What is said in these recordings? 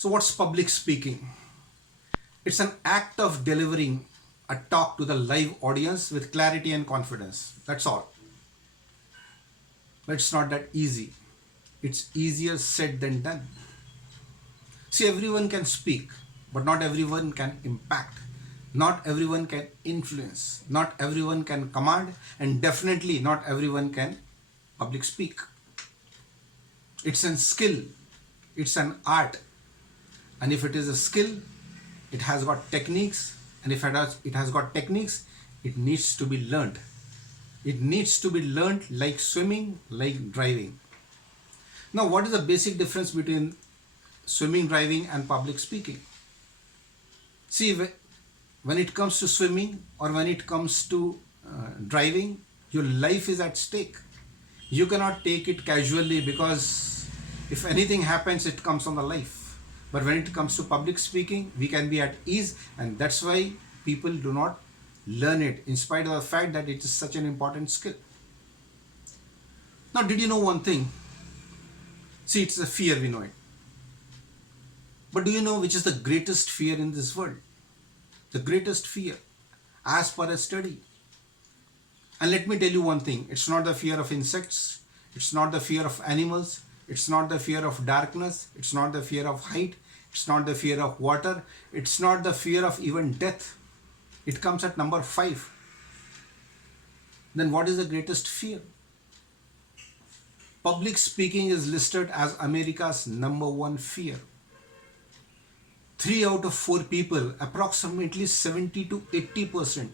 So, what's public speaking? It's an act of delivering a talk to the live audience with clarity and confidence. That's all. But it's not that easy. It's easier said than done. See, everyone can speak, but not everyone can impact. Not everyone can influence. Not everyone can command, and definitely not everyone can public speak. It's a skill, it's an art, and if it is a skill, it has got techniques, and if it has got techniques, it needs to be learned. It needs to be learned like swimming, like driving. Now, what is the basic difference between swimming, driving, and public speaking? See, when it comes to swimming or when it comes to driving, your life is at stake. You cannot take it casually because if anything happens, it comes on the life. But when it comes to public speaking, we can be at ease, and that's why people do not learn it in spite of the fact that it is such an important skill. Now, did you know one thing? See, it's a fear, we know it. But do you know which is the greatest fear in this world? The greatest fear, as per a study. And let me tell you one thing, it's not the fear of insects, it's not the fear of animals, it's not the fear of darkness, it's not the fear of height, it's not the fear of water, it's not the fear of even death. It comes at number 5. Then what is the greatest fear? Public speaking is listed as America's number 1 fear. 3 out of 4 people, approximately 70 to 80%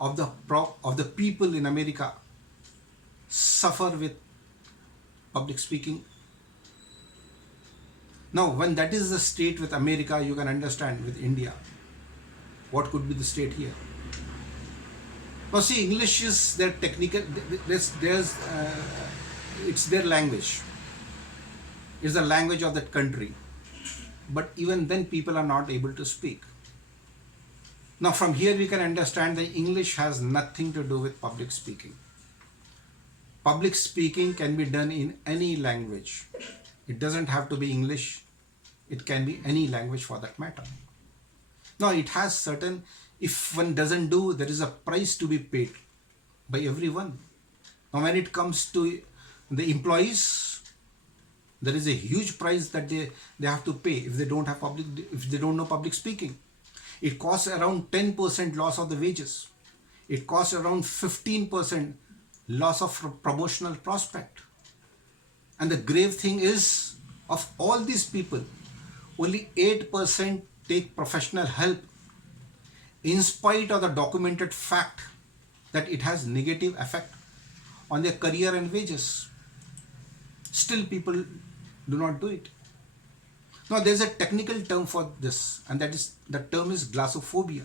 of the people in America suffer with public speaking. Now, when that is the state with America, you can understand with India what could be the state here. Now, see, English is their technical. It's their language. It's the language of that country. But even then, people are not able to speak. Now, from here we can understand that English has nothing to do with public speaking. Public speaking can be done in any language. It doesn't have to be English. It can be any language for that matter. Now, it has certain, if one doesn't do, there is a price to be paid by everyone. Now, when it comes to the employees, there is a huge price that they have to pay if they don't know public speaking. It costs around 10% loss of the wages. It costs around 15% loss of promotional prospect. And the grave thing is, of all these people, only 8% take professional help in spite of the documented fact that it has negative effect on their career and wages. Still people do not do it. Now, there's a technical term for this, and the term is glossophobia.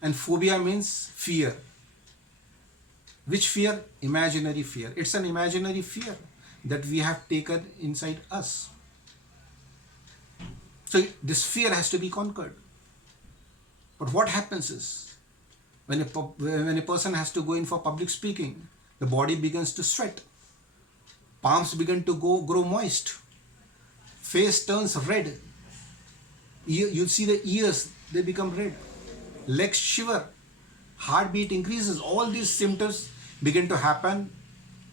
And phobia means fear. Which fear? Imaginary fear. It's an imaginary fear that we have taken inside us. So this fear has to be conquered. But what happens is, when a person has to go in for public speaking, the body begins to sweat. Palms begin to grow moist. Face turns red. You see the ears, they become red. Legs shiver. Heartbeat increases. All these symptoms begin to happen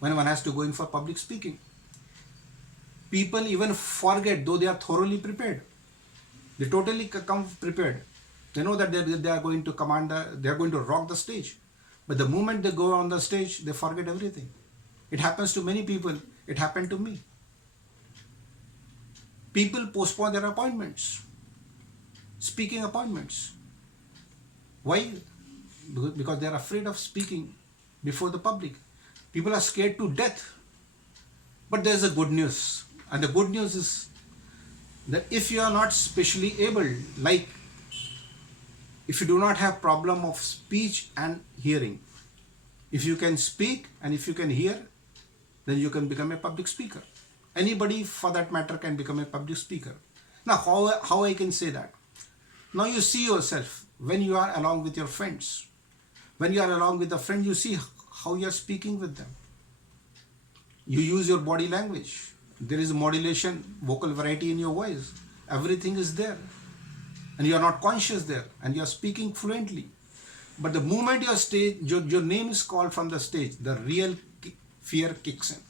when one has to go in for public speaking. People even forget, though they are thoroughly prepared. They totally come prepared. They know that they are going to they are going to rock the stage. But the moment they go on the stage, they forget everything. It happens to many people. It happened to me. People postpone their appointments, speaking appointments. Why? Because they are afraid of speaking before the public. People are scared to death. But there's a good news. And the good news is that if you are not specially able, like if you do not have problem of speech and hearing, if you can speak and if you can hear, then you can become a public speaker. Anybody for that matter can become a public speaker. Now, how I can say that? Now you see yourself when you are along with your friends. When you are along with a friend, you see how you are speaking with them. You use your body language. There is modulation, vocal variety in your voice. everything is there, and you are not conscious there, and you are speaking fluently. But the moment your name is called from the stage, the real fear kicks in.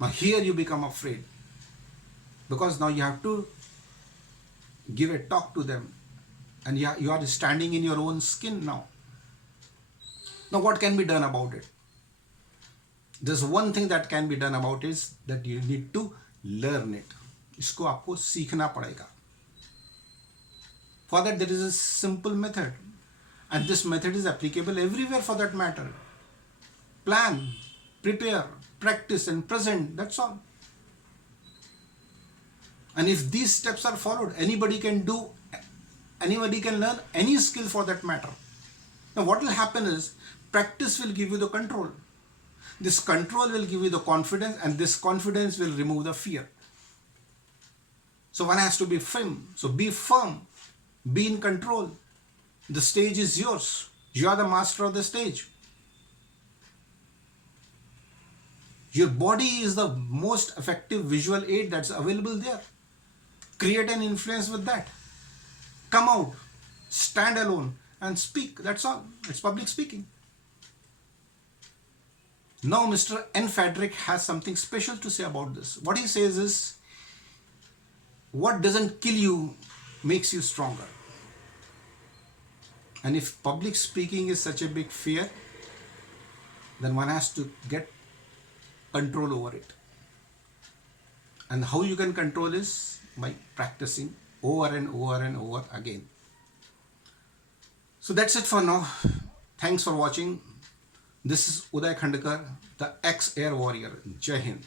Now here you become afraid, because now you have to give a talk to them, and you are standing in your own skin now. Now what can be done about it? There's one thing that can be done about it, is that you need to learn it. इसको आपको सीखना पड़ेगा. For that there is a simple method, and this method is applicable everywhere for that matter. Plan, prepare, practice and present, that's all. And if these steps are followed, anybody can learn any skill for that matter. Now what will happen is, practice will give you the control. This control will give you the confidence, and this confidence will remove the fear. So one has to be firm. So be firm, be in control. The stage is yours. You are the master of the stage. Your body is the most effective visual aid that's available there. Create an influence with that. Come out, stand alone and speak. That's all. It's public speaking. Now Mr. N. Fadrick has something special to say about this. What he says is, what doesn't kill you makes you stronger. And if public speaking is such a big fear, then one has to get control over it. And how you can control is by practicing over and over and over again. So that's it for now. Thanks for watching. This is Uday Khandekar, the ex-air warrior. Jai Hind.